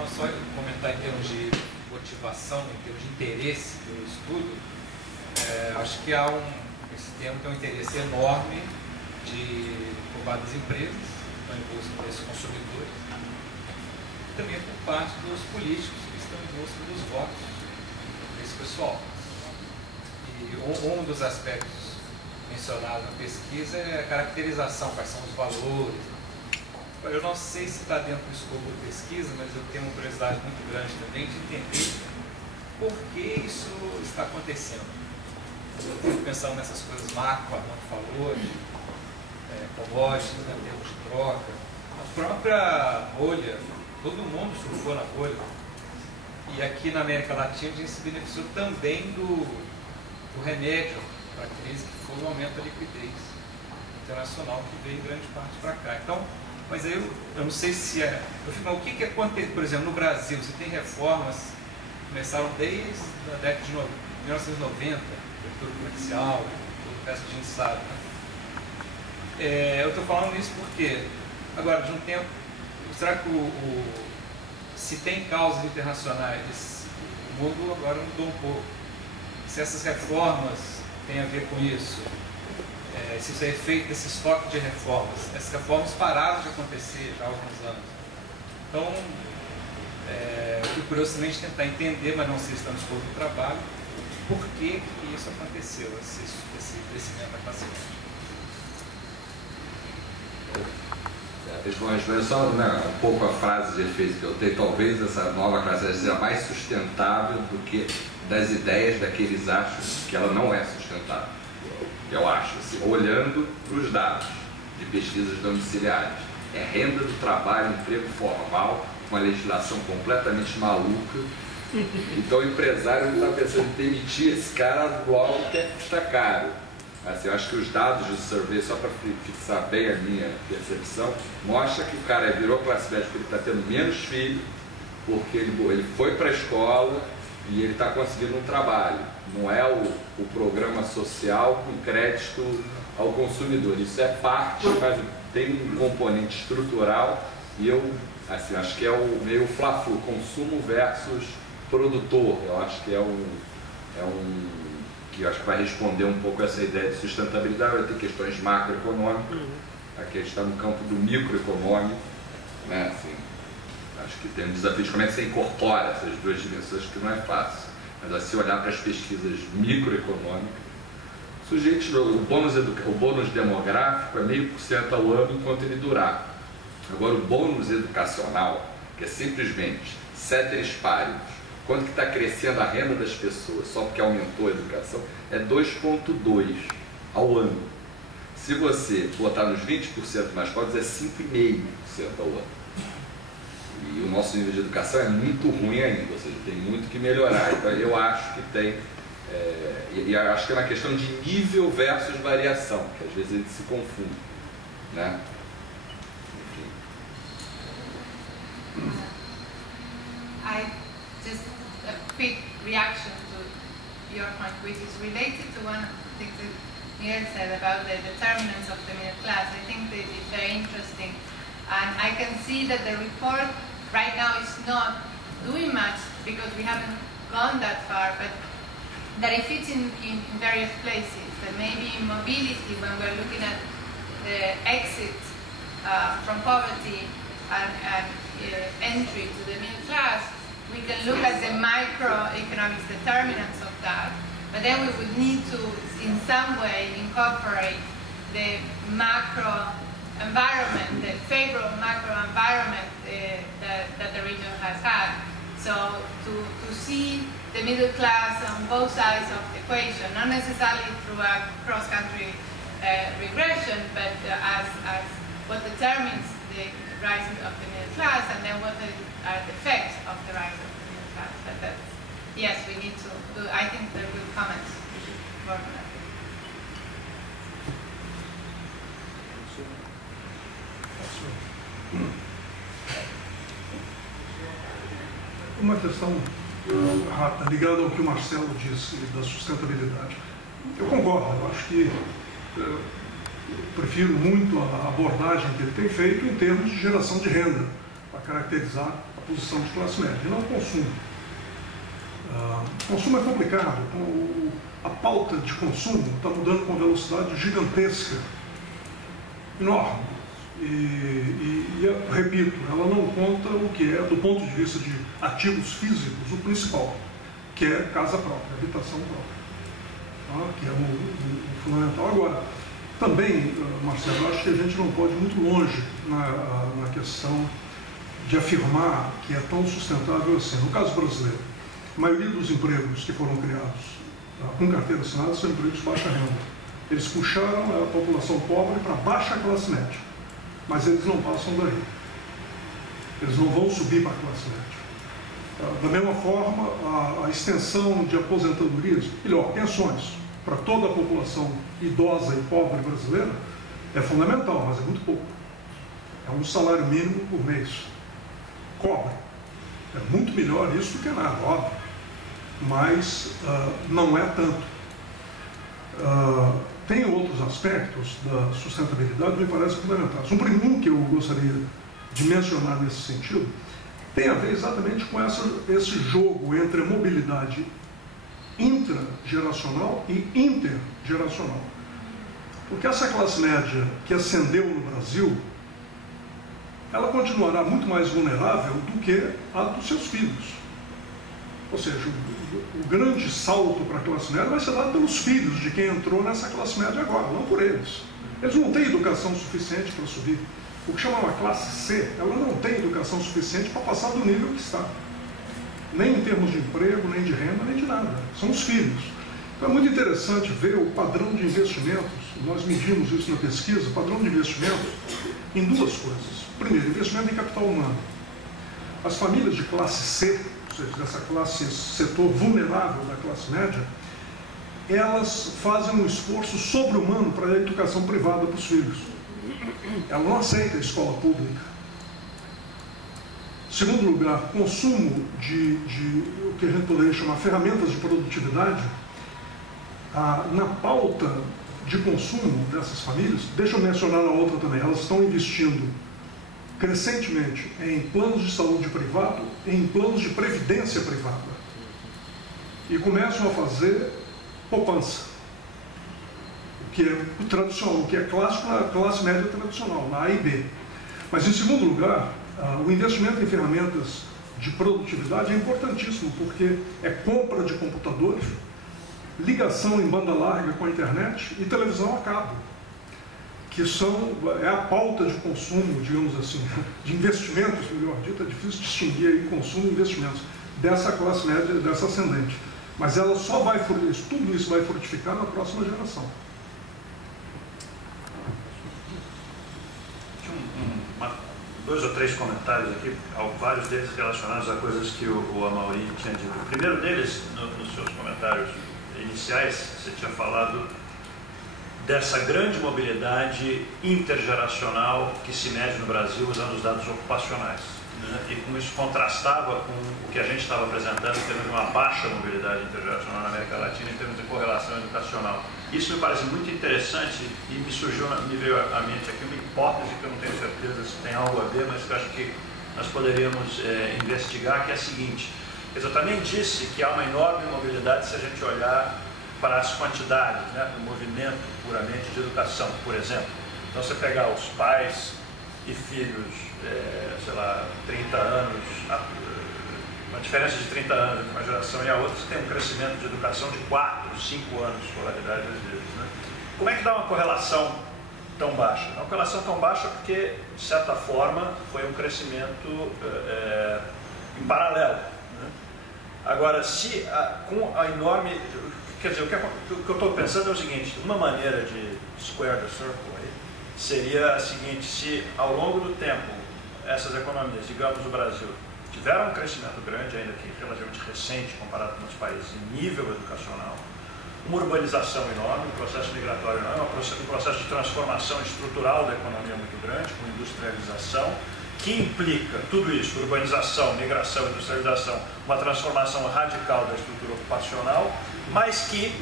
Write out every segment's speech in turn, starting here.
Não, só comentar em termos de motivação, em termos de interesse pelo estudo, acho que esse tema tem um interesse enorme por parte das empresas, que estão em busca desses consumidores, e também por parte dos políticos que estão em busca dos votos desse pessoal. E um dos aspectos mencionados na pesquisa é a caracterização, quais são os valores. Eu não sei se está dentro do escopo da pesquisa, mas eu tenho uma curiosidade muito grande também de entender por que isso está acontecendo. Eu fico pensando nessas coisas macro, que o Armando falou, de commodities, né, termos de troca. A própria bolha, todo mundo surfou na bolha. E aqui na América Latina a gente se beneficiou também do remédio para a crise, que foi o aumento da liquidez internacional, que veio em grande parte para cá. Então, mas aí eu não sei se é... o que aconteceu? Por exemplo, no Brasil, você tem reformas que começaram desde a década de 1990, abertura comercial, todo o resto que a gente sabe. Né? Eu estou falando isso porque, agora, de um tempo, será que se tem causas internacionais, o mundo agora mudou um pouco. Se essas reformas têm a ver com isso, se isso é efeito desse estoque de reformas. Essas reformas pararam de acontecer já há alguns anos. Então, eu fico curioso também de tentar entender, mas não sei se está no escopo do trabalho, por que isso aconteceu, esse crescimento da classe média. João, só um pouco a frase de efeito que eu tenho, talvez essa nova classe média seja mais sustentável do que das ideias daqueles acham que ela não é sustentável. Eu acho, assim, olhando para os dados de pesquisas domiciliares, é renda do trabalho, emprego formal, uma legislação completamente maluca. Então o empresário está pensando em demitir esse cara logo que custa caro. Assim, eu acho que os dados do survey, só para fixar bem a minha percepção, mostra que o cara virou classe média porque ele está tendo menos filho, porque ele foi para a escola e ele está conseguindo um trabalho. Não é o programa social com crédito ao consumidor. Isso é parte, mas tem um componente estrutural e eu assim, acho que é o meio fla-flu, consumo versus produtor. Eu acho que que eu acho que vai responder um pouco essa ideia de sustentabilidade. Vai ter questões macroeconômicas, aqui a gente está no campo do microeconômico, né? Assim, acho que tem um desafio de como é que você incorpora essas duas dimensões, que não é fácil. Mas assim, olhar para as pesquisas microeconômicas, o bônus demográfico é 0,5% ao ano enquanto ele durar. Agora o bônus educacional, que é simplesmente ceteris paribus, quanto que está crescendo a renda das pessoas só porque aumentou a educação, é 2,2% ao ano. Se você botar nos 20% mais pobres, é 5,5% ao ano. E o nosso nível de educação é muito ruim ainda, ou seja, tem muito que melhorar. Então eu acho que tem, e acho que é uma questão de nível versus variação, que às vezes a gente se confunde, né? Enfim. Just a quick reaction to your point, which is related to one of the things that Miguel said about the determinants of the middle class. I think that it's very interesting, and I can see that the report right now is not doing much because we haven't gone that far, but that it fits in various places. That maybe mobility, when we're looking at the exit from poverty and entry to the middle class, we can look at the microeconomic determinants of that, but then we would need to, in some way, incorporate the macro environment, the favorable macro environment that the region has had. So to see the middle class on both sides of the equation, not necessarily through a cross-country regression, but as what determines the rise of the middle class, and then what are the effects of the rise of the middle class. But yes, we need to do, I think there will be comments. We should work on that. Uma questão rápida, ligada ao que o Marcelo disse da sustentabilidade. Eu concordo, eu acho que prefiro muito a abordagem que ele tem feito em termos de geração de renda, para caracterizar a posição de classe média, e não o consumo. O consumo é complicado, a pauta de consumo está mudando com velocidade gigantesca, enorme. E eu repito, ela não conta o que é, do ponto de vista de ativos físicos, o principal, que é casa própria, habitação própria, que é o fundamental. Agora, também, Marcelo, eu acho que a gente não pode ir muito longe na questão de afirmar que é tão sustentável assim. No caso brasileiro, a maioria dos empregos que foram criados com carteira assinada são empregos de baixa renda. Eles puxaram a população pobre para baixa classe média, mas eles não passam daí. Eles não vão subir para a classe média. Da mesma forma, a extensão de aposentadorias, melhor, pensões, para toda a população idosa e pobre brasileira, é fundamental, mas é muito pouco. É um salário mínimo por mês. Cobre. É muito melhor isso do que nada, óbvio. Mas não é tanto. Tem outros aspectos da sustentabilidade que me parecem fundamentais. Um que eu gostaria de mencionar nesse sentido tem a ver exatamente com esse jogo entre a mobilidade intrageracional e intergeracional. Porque essa classe média que ascendeu no Brasil, ela continuará muito mais vulnerável do que a dos seus filhos. Ou seja, o grande salto para a classe média vai ser dado pelos filhos de quem entrou nessa classe média agora, não por eles. Eles não têm educação suficiente para subir. O que chama uma classe C, ela não tem educação suficiente para passar do nível que está. Nem em termos de emprego, nem de renda, nem de nada. São os filhos. Então é muito interessante ver o padrão de investimentos. Nós medimos isso na pesquisa, o padrão de investimentos em duas coisas. Primeiro, investimento em capital humano. As famílias de classe C, ou seja, dessa classe, setor vulnerável da classe média, elas fazem um esforço sobre-humano para a educação privada para os filhos. Ela não aceita a escola pública. Segundo lugar, consumo de o que a gente poderia chamar ferramentas de produtividade. Na pauta de consumo dessas famílias, deixa eu mencionar na outra também, elas estão investindo crescentemente em planos de saúde privado, em planos de previdência privada. E começam a fazer poupança, o que é o tradicional, o que é clássico na classe média tradicional, na A e B. Mas, em segundo lugar, o investimento em ferramentas de produtividade é importantíssimo, porque é compra de computadores, ligação em banda larga com a internet e televisão a cabo, que é a pauta de consumo, digamos assim, de investimentos, melhor dito, é difícil distinguir aí consumo e investimentos dessa classe média, dessa ascendente. Mas ela só vai, tudo isso vai frutificar na próxima geração. Dois ou três comentários aqui, vários deles relacionados a coisas que o Amaury tinha dito. O primeiro deles, nos seus comentários iniciais, você tinha falado dessa grande mobilidade intergeracional que se mede no Brasil usando os dados ocupacionais, né? E como isso contrastava com o que a gente estava apresentando em termos de uma baixa mobilidade intergeracional na América Latina em termos de correlação educacional. Isso me parece muito interessante e me veio à mente aqui uma hipótese que eu não tenho certeza se tem algo a ver, mas que eu acho que nós poderíamos investigar, que é a seguinte. Eu também disse que há uma enorme mobilidade se a gente olhar para as quantidades, né, do movimento puramente de educação, por exemplo. Então, você pegar os pais e filhos, sei lá, 30 anos, uma diferença de 30 anos de uma geração e a outra, você tem um crescimento de educação de 4, 5 anos de escolaridade às vezes, né? Como é que dá uma correlação tão baixa? Uma correlação tão baixa porque, de certa forma, foi um crescimento em paralelo, né? Agora, com a enorme... Quer dizer, o que eu estou pensando é o seguinte, uma maneira de square the circle aí seria a seguinte: se ao longo do tempo essas economias, digamos o Brasil, tiveram um crescimento grande, ainda que relativamente recente comparado com outros países, em nível educacional, uma urbanização enorme, um processo migratório enorme, um processo de transformação estrutural da economia muito grande, com industrialização, que implica tudo isso, urbanização, migração, industrialização, uma transformação radical da estrutura ocupacional, mas que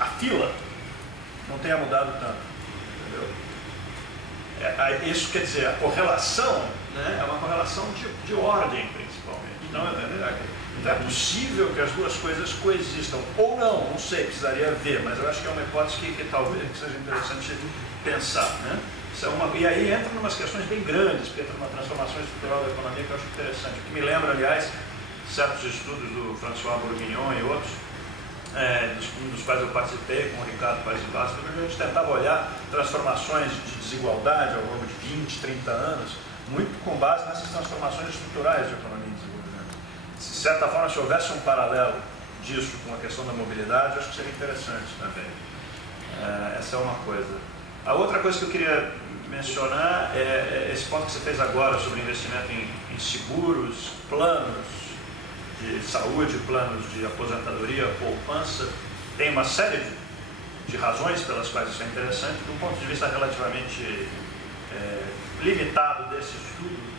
a fila não tenha mudado tanto, entendeu? Isso quer dizer, a correlação né, é uma correlação de ordem, principalmente. Então é possível que as duas coisas coexistam, ou não sei, precisaria ver, mas eu acho que é uma hipótese que talvez seja interessante pensar. Né? Isso é e aí entra em umas questões bem grandes, porque entra numa transformação estrutural da economia que eu acho interessante. O que me lembra, aliás, certos estudos do François Bourguignon e outros, dos quais eu participei com o Ricardo Paes de Castro, a gente tentava olhar transformações de desigualdade ao longo de 20, 30 anos, muito com base nessas transformações estruturais de economia e desenvolvimento. De certa forma, se houvesse um paralelo disso com a questão da mobilidade, acho que seria interessante também. Essa é uma coisa. A outra coisa que eu queria mencionar é esse ponto que você fez agora sobre investimento em seguros, planos de saúde, planos de aposentadoria, poupança. Tem uma série de razões pelas quais isso é interessante. De um ponto de vista relativamente limitado desse estudo,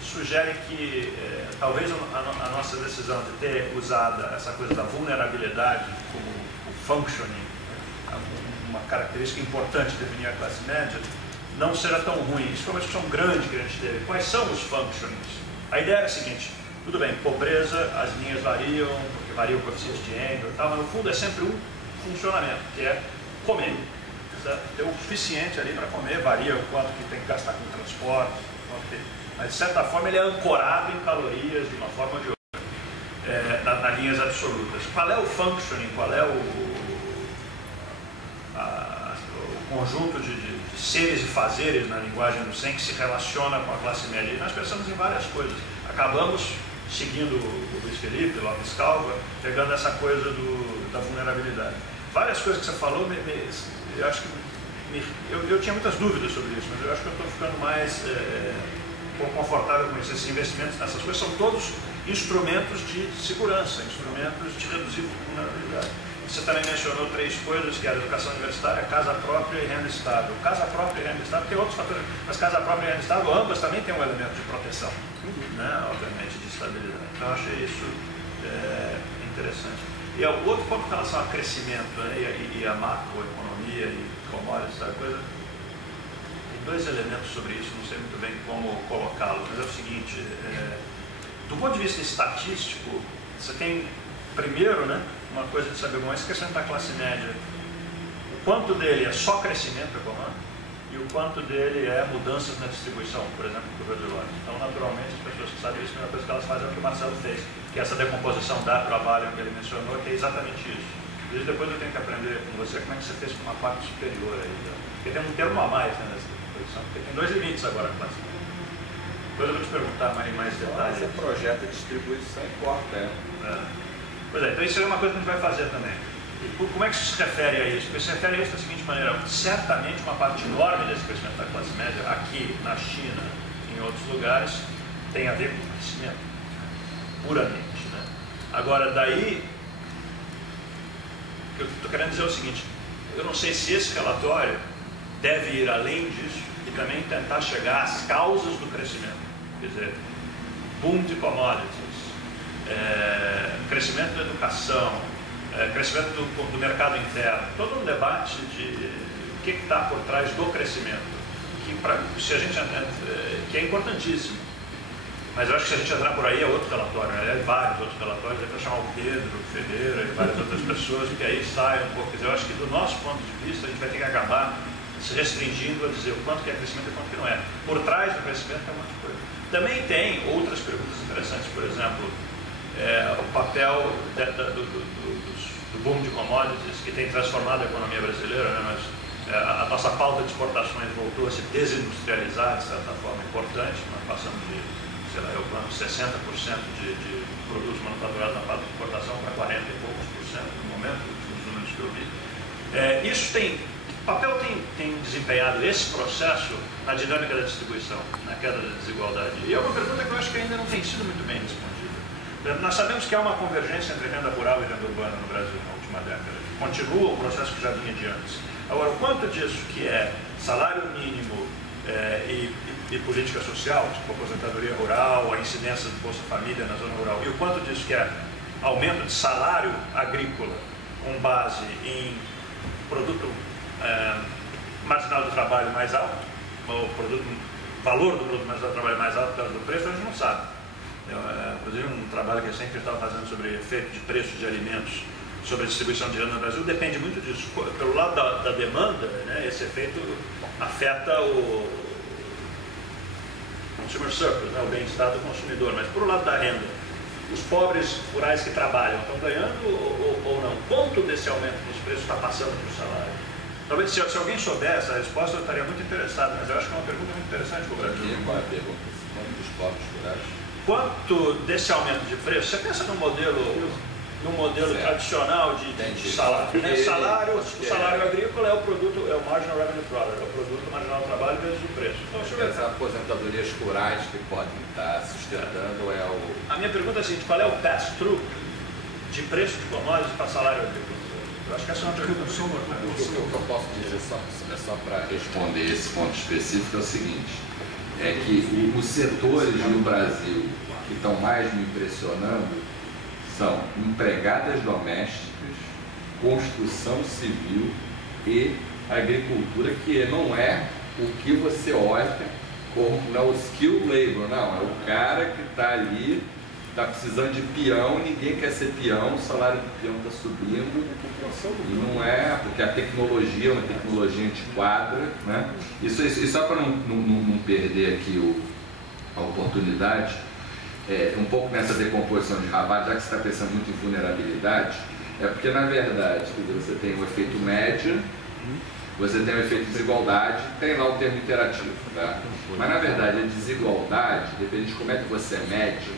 sugere que talvez a nossa decisão de ter usado essa coisa da vulnerabilidade como o functioning, uma característica importante de definir a classe média, não seja tão ruim. Isso foi uma discussão grande que a gente teve. Quais são os functionings? A ideia era a seguinte: tudo bem, pobreza, as linhas variam, porque varia o coeficiente de Engel e tal, mas no fundo é sempre um funcionamento, que é comer. Certo? Ter o suficiente ali para comer, varia o quanto que tem que gastar com transporte, mas de certa forma ele é ancorado em calorias de uma forma ou de outra, nas linhas absolutas. Qual é o functioning, qual é o conjunto de seres e fazeres na linguagem do Sen que se relaciona com a classe média? E nós pensamos em várias coisas. Acabamos seguindo o Luiz Felipe, Lopes Calva, pegando essa coisa da vulnerabilidade. Várias coisas que você falou, eu acho que eu tinha muitas dúvidas sobre isso, mas eu acho que eu estou ficando mais um pouco confortável com isso. Esses investimentos nessas coisas são todos instrumentos de segurança, instrumentos de reduzir a vulnerabilidade. Você também mencionou três coisas, que era educação universitária, casa própria e renda estável. Casa própria e renda estável tem outros fatores, mas casa própria e renda estável, ambas também têm um elemento de proteção, né, obviamente, de estabilidade. Então eu achei isso interessante. E o outro ponto em relação ao crescimento, né, e a macroeconomia e commodities, essa coisa, tem dois elementos sobre isso, não sei muito bem como colocá-los, mas é o seguinte, do ponto de vista estatístico, você tem, primeiro, né, uma coisa de saber, bom, esse crescimento da classe média, o quanto dele é só crescimento econômico e o quanto dele é mudanças na distribuição, por exemplo, curva de Lorenz. Então, naturalmente, as pessoas que sabem isso, a primeira coisa que elas fazem é o que o Marcelo fez, que é essa decomposição da trabalho que ele mencionou, que é exatamente isso. E depois eu tenho que aprender com você como é que você fez com uma parte superior aí, né? Porque tem um termo a mais, né, nessa decomposição, porque tem dois limites agora na classe média. Depois eu vou te perguntar mais detalhes. Esse projeto de distribuição importa, Pois é, então isso é uma coisa que a gente vai fazer também. E como é que isso se refere a isso? Porque se refere a isso da seguinte maneira: certamente uma parte enorme desse crescimento da classe média, aqui na China, em outros lugares, tem a ver com crescimento, puramente. Né? Agora, daí, o que eu estou querendo dizer é o seguinte: eu não sei se esse relatório deve ir além disso e também tentar chegar às causas do crescimento. Quer dizer, boom de commodities, crescimento da educação, crescimento do mercado interno, todo um debate de o que está por trás do crescimento, que é importantíssimo. Mas eu acho que se a gente entrar por aí é outro relatório, né? Vários outros relatórios, aí para chamar o Pedro, o Ferreira e várias outras pessoas, porque aí sai um pouco. Quer dizer, eu acho que do nosso ponto de vista a gente vai ter que acabar se restringindo a dizer o quanto que é crescimento e o quanto que não é. Por trás do crescimento é um monte de coisa. Também tem outras perguntas interessantes, por exemplo, o papel do boom de commodities que tem transformado a economia brasileira, né? Mas a nossa pauta de exportações voltou a se desindustrializar de certa forma importante. Nós passamos de, sei lá, 60% de produtos manufaturados na pauta de exportação para 40 e poucos por cento no momento, nos números que eu vi. O papel tem desempenhado esse processo na dinâmica da distribuição, na queda da desigualdade. E é uma pergunta que eu acho que ainda não tem sido muito bem respondida. Nós sabemos que há uma convergência entre renda rural e renda urbana no Brasil na última década. Continua o processo que já vinha de antes. Agora, o quanto disso que é salário mínimo e política social, tipo aposentadoria rural, a incidência do Bolsa Família na zona rural, e o quanto disso que é aumento de salário agrícola com base em produto marginal do trabalho mais alto, ou produto valor do produto de trabalho mais alto por causa do preço, a gente não sabe. Inclusive, um trabalho recente que eu estava fazendo sobre efeito de preços de alimentos, sobre a distribuição de renda no Brasil, depende muito disso. Pelo lado da demanda, né, esse efeito afeta o consumer surplus, né, o bem-estar do consumidor, mas por lado da renda, os pobres rurais que trabalham estão ganhando ou não? Quanto desse aumento dos preços está passando para o salário? Talvez se alguém souber essa resposta, eu estaria muito interessado, mas eu acho que é uma pergunta muito interessante para o Brasil. Qual é a pergunta? Quanto dos pobres rurais? Quanto desse aumento de preço, você pensa num modelo tradicional de salário, né? O salário agrícola é o produto, é o marginal revenue product, é o produto marginal do trabalho vezes o preço. Então, as aposentadorias rurais que podem estar sustentando é o... A minha pergunta é a seguinte, qual é o pass-through de preço de commodities para salário agrícola? Eu acho que essa é uma pergunta. O que eu posso dizer só para responder esse ponto específico é o seguinte, é que os setores no Brasil que estão mais me impressionando são empregadas domésticas, construção civil e agricultura, que não é o que você olha como o skilled labor, não, é o cara que está ali, está precisando de peão, ninguém quer ser peão, o salário do peão está subindo, e não é, porque a tecnologia é uma tecnologia antiquada, né? Isso só para não perder aqui a oportunidade, um pouco nessa decomposição de Harvard, já que você está pensando muito em vulnerabilidade, é porque, na verdade, você tem o efeito média, você tem o efeito desigualdade, tem lá o termo interativo, tá? Mas, na verdade, a desigualdade, depende de como é que você mede,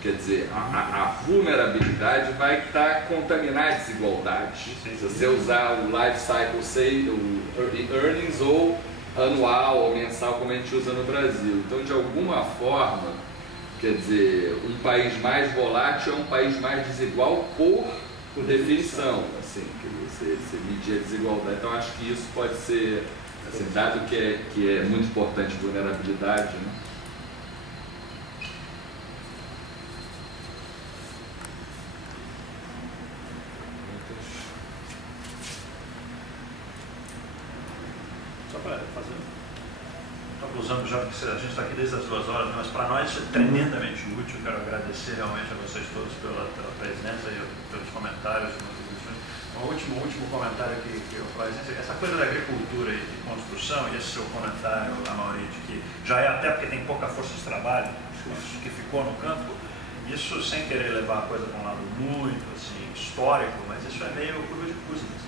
quer dizer, a vulnerabilidade vai contaminar a desigualdade. Se você usar o life cycle, sei, o earnings ou anual ou mensal, como a gente usa no Brasil. Então, de alguma forma, quer dizer, um país mais volátil é um país mais desigual por definição, assim, que você medir a desigualdade. Então, acho que isso pode ser, assim, dado que é muito importante vulnerabilidade, né? Só para fazer, estou usando já que a gente está aqui desde as 2 horas, mas para nós isso é tremendamente útil. Quero agradecer realmente a vocês todos pela presença e pelos comentários e contribuições. Um último comentário que eu faço, essa coisa da agricultura e de construção, e esse seu comentário, Amaury, de que já é até porque tem pouca força de trabalho, que ficou no campo, isso sem querer levar a coisa para um lado muito assim, histórico, mas isso é meio curva de Kuznets.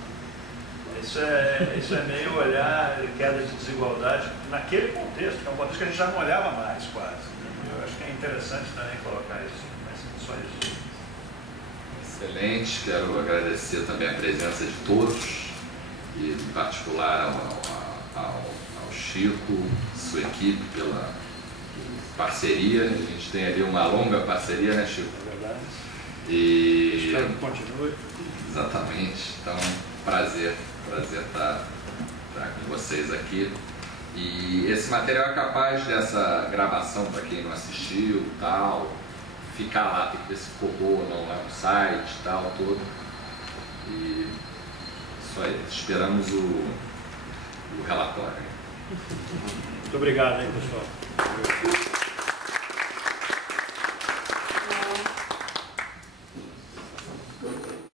Isso é meio olhar queda de desigualdade naquele contexto, que é um contexto que a gente já não olhava mais quase. Eu acho que é interessante também colocar isso, mas só isso. Excelente, quero agradecer também a presença de todos, e em particular ao Chico, sua equipe, pela parceria. A gente tem ali uma longa parceria, né, Chico? É verdade. E espero que continue. Exatamente, então prazer estar com vocês aqui. E esse material é capaz dessa gravação, para quem não assistiu, tal, ficar lá, tem que ver se ficou boa ou não lá no site, tal, todo. E isso aí, esperamos o relatório. Muito obrigado, hein, pessoal.